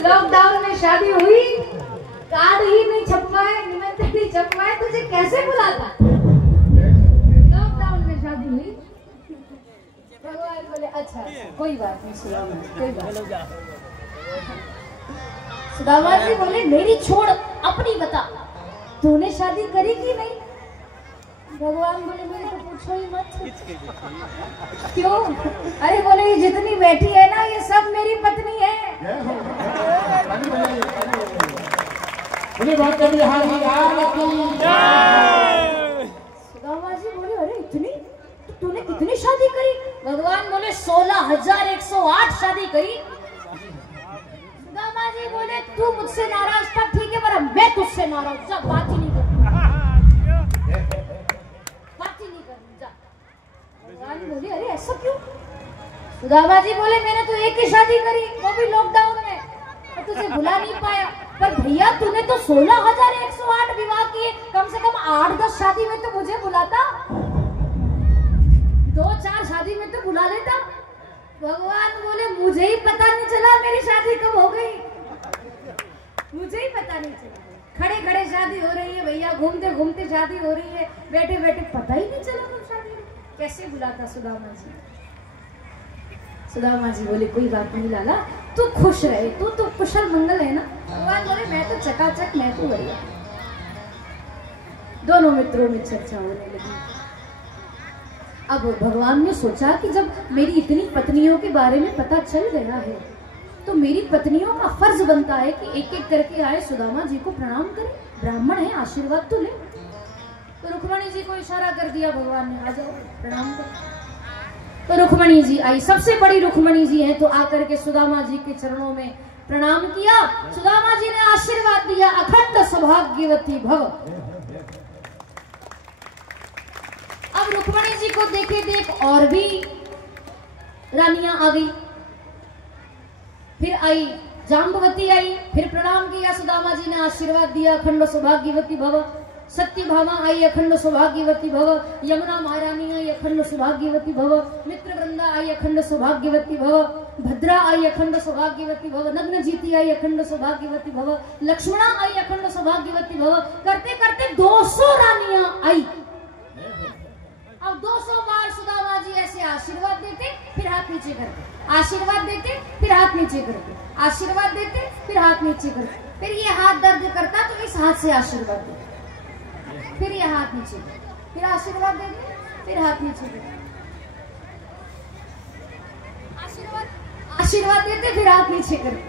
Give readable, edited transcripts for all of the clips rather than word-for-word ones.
Lockdown में शादी हुई, कार्ड ही नहीं छपवाए, निमंत्रण नहीं छपवाए, तुझे कैसे बुलाता? लॉकडाउन में शादी हुई। भगवान बोले अच्छा कोई बात नहीं सुदामा, कोई बात। सुदामा जी बोले मेरी छोड़, अपनी बता, तूने शादी करी कि नहीं? भगवान बोले मेरे को पूछो ही मत। क्यों? अरे बोले ये जितनी बैठी है ना ये सब मेरी पत्नी है। सुदामा जी बोले अरे इतनी, तो तूने कितनी शादी करी? भगवान बोले 16,108 शादी करी। सुदामा जी बोले तू मुझसे नाराज था, ठीक है, पर मैं तुझसे नाराज, जा बात ही नहीं करती, बात ही नहीं करती, जा। भगवान बोले अरे ऐसा क्यों? सुदामा जी बोले मैंने तो एक ही शादी करी, वो भी लॉकडाउन में, और तुझे बुला नहीं पाया। पर भैया तूने तो 16,108 विवाह किए, कम से कम 8-10 शादी में तो मुझे बुलाता, 2-4 शादी में तो बुला लेता। भगवान बोले मुझे ही पता नहीं चला मेरी शादी कब हो गई, मुझे ही पता नहीं चला। खड़े खड़े शादी हो रही है भैया, घूमते घूमते शादी हो रही है, बैठे बैठे पता ही नहीं चला कब शादी। कैसे बुलाता सुदामा जी? सुदामा जी बोले कोई बात नहीं लाला, तू खुश रहे, तू तो कुशल मंगल है ना। भगवान बोले मैं तो चकाचक, मैं तो बढ़िया। दोनों मित्रों में चर्चा होने लगी। अब भगवान ने सोचा कि जब मेरी इतनी पत्नियों के बारे में पता चल गया है तो मेरी पत्नियों का फर्ज बनता है कि एक एक करके आए सुदामा जी को प्रणाम करें, ब्राह्मण है आशीर्वाद तो ले। तो रुक्मणी जी को इशारा कर दिया भगवान ने, आ जाओ प्रणाम करो। तो रुक्मणी जी आई, सबसे बड़ी रुक्मणी जी है, तो आकर के सुदामा जी के चरणों में प्रणाम किया। सुदामा जी ने आशीर्वाद दिया, अखंड सौभाग्यवती भव। अब रुक्मणी जी को देखे देख और भी रानियां आ गई, फिर आई जाम्बवती आई, फिर प्रणाम किया, सुदामा जी ने आशीर्वाद दिया, अखंड सौभाग्यवती भव। सत्यभामा आई, अखंड सौभाग्यवती भव। यमुना महारानी आई, अखंड सौभाग्यवती भव। मित्र वृंदा आई, अखंड सौभाग्यवती भव। भद्रा आई, अखंड सौभाग्यवती भव। नग्न जीती आई, अखंड सौभाग्यवती भव। लक्ष्मणा आई, अखंड सौभाग्यवती भव। करते करते 200 रानियां आई। अब 200 बार सुदामा जी ऐसे आशीर्वाद देते, फिर हाथ नीचे करते, आशीर्वाद देते, फिर हाथ नीचे करते, आशीर्वाद देते, फिर हाथ नीचे करते, फिर ये हाथ दर्द करता तो इस हाथ से आशीर्वाद देते, फिर ये हाथ नीचे, फिर आशीर्वाद देते, फिर हाथ नीचे करते, आशीर्वाद देते, फिर हाथ नीचे करते।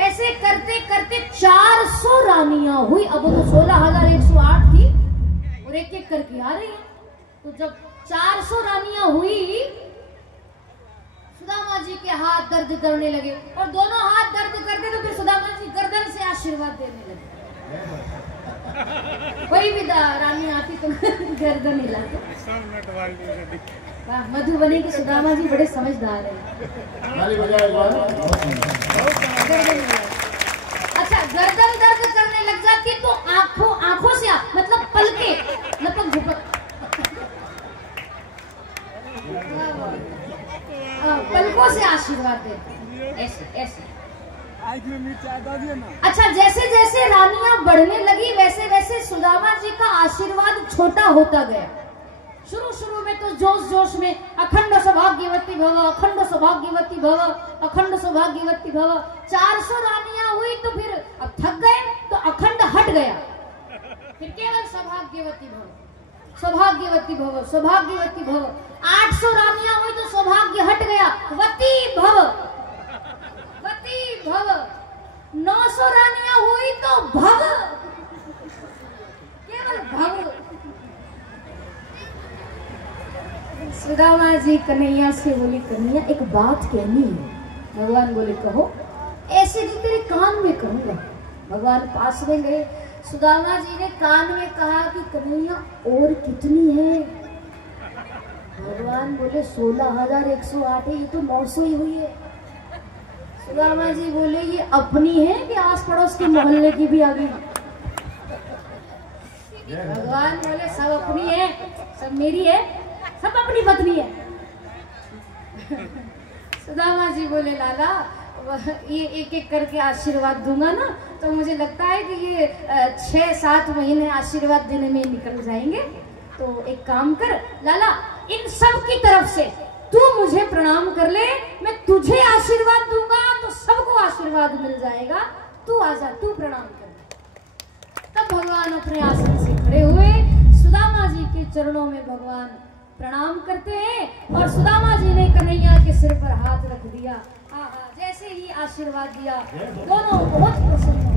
ऐसे करते करते 400 रानियां हुई। अब तो 16,108 थी और एक एक करके आ रही है। तो जब 400 रानियां हुई, सुदामा जी के हाथ दर्द करने लगे और दोनों हाथ दर्द करते तो फिर सुदामा जी गर्दन से आशीर्वाद देने लगे। कोई भी रानी आती तो गर्दन हिलाते। मधुबनी के सुदामा जी बड़े समझदार हैं। अच्छा, गर्दन दर्द करने लग जाती तो आंखों से मतलब पलके लपक झपक, पलकों से आशीर्वाद देते, ऐसे ऐसे। अच्छा, जैसे जैसे रानियां बढ़ने लगी वैसे वैसे सुदामा जी का आशीर्वाद छोटा होता गया। शुरू शुरू में तो जोश जोश में अखंड सौभाग्यवती भव, अखंड सौभाग्यवती भव, अखंड सौभाग्यवती भव। 400 रानियां हुई तो फिर अब थक गए तो अखंड हट गया, फिर केवल सौभाग्यवती भव, सौभाग्यवती भव, सौभाग्यवती भव। 800 रानियां हुई तो सौभाग्य हट गया, वती भव, वती भव। 900 रानियां हुई तो भव, केवल भव। सुदामा जी कन्हैया से बोले, कन्हैया एक बात कहनी है। भगवान बोले कहो। ऐसे नहीं तेरे कान में कहूंगा। भगवान पास में गए, सुदामा जी ने कान में कहा कि कन्हैया और कितनी है? भगवान बोले 16,108 है, ये तो 900 ही हुई है। सुदामा जी बोले ये अपनी है कि आस पड़ोस के मोहल्ले की भी आ गई? भगवान बोले सब अपनी है, सब मेरी है, सब अपनी पत्नी है। सुदामा जी बोले लाला ये एक एक करके आशीर्वाद दूंगा ना तो मुझे लगता है कि ये 6-7 महीने आशीर्वाद देने में निकल जाएंगे। तो एक काम कर लाला, इन सब की तरफ से तू मुझे प्रणाम कर ले, मैं तुझे आशीर्वाद दूंगा तो सबको आशीर्वाद मिल जाएगा। तू आजा, तू प्रणाम कर। तब भगवान अपने आसन से खड़े हुए, सुदामा जी के चरणों में भगवान प्रणाम करते हैं और सुदामा जी ने कन्हैया के सिर पर हाथ रख दिया। जैसे ही आशीर्वाद दिया दोनों बहुत प्रसन्न